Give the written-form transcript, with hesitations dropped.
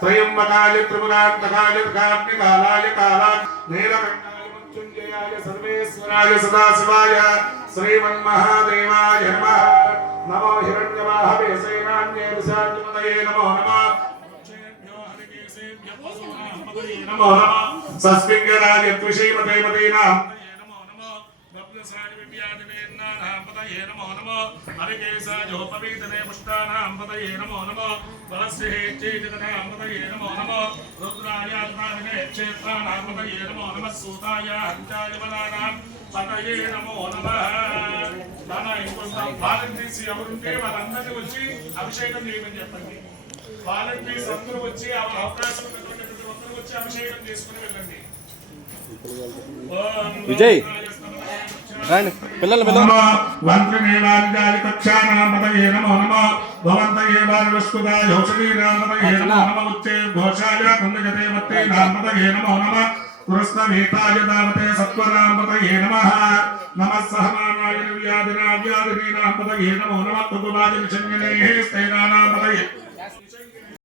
त्रयंबकाय त्रिपुरांतकाय काग्निकालाय नीलकंठाय मृत्युंजयाय सर्वेश्वराय सदाशिवाय श्रीमन्महादेवाय नमः। नमो हिरण्यवाहवे सेनान्येर्षाधिपतये नमो नमः। नमो नमः सस्मिंगराजत्विषीमते मतीनां पतये नमो नमो हरिकेशायोपवीतने पुष्टानां पतये नमो नमो बलस्येच्चेजगतां पतये नमो नमो रुद्रायात्माविने क्षेत्राणां पतये नमो नमः सूताय हंचाय बलानां पतये नमो नमः। दाना इंకొంచెం వాలంటీర్స్ ఎవరుంటే వాళ్ళందరినీ వచ్చి అభిషేకం చేయమని చెప్పండి. వాలంటీర్స్ అందరూ వచ్చి అవకాశం ఉన్నటువంటి అందరూ వచ్చి అభిషేకం చేసుకుని వెళ్ళండి. విజయ్ రండి పిల్లలు వంద్రమేవాదికక్షానామతయే నమో నమో భవంతయే వారవస్కుదాయ ఔషధీనామతయే నమో నమో ఉచ్చే ఘోషాయ కుందజతే మత్తే నామతయే నమో నమః పురస్నవేతాయ దామతే సత్వరామతయే నమః నమః సహమానాయ వ్యాధినావ్యాధినామతయే నమో నమః తుగువాజ విషణ్యనే స్తేనానామతయే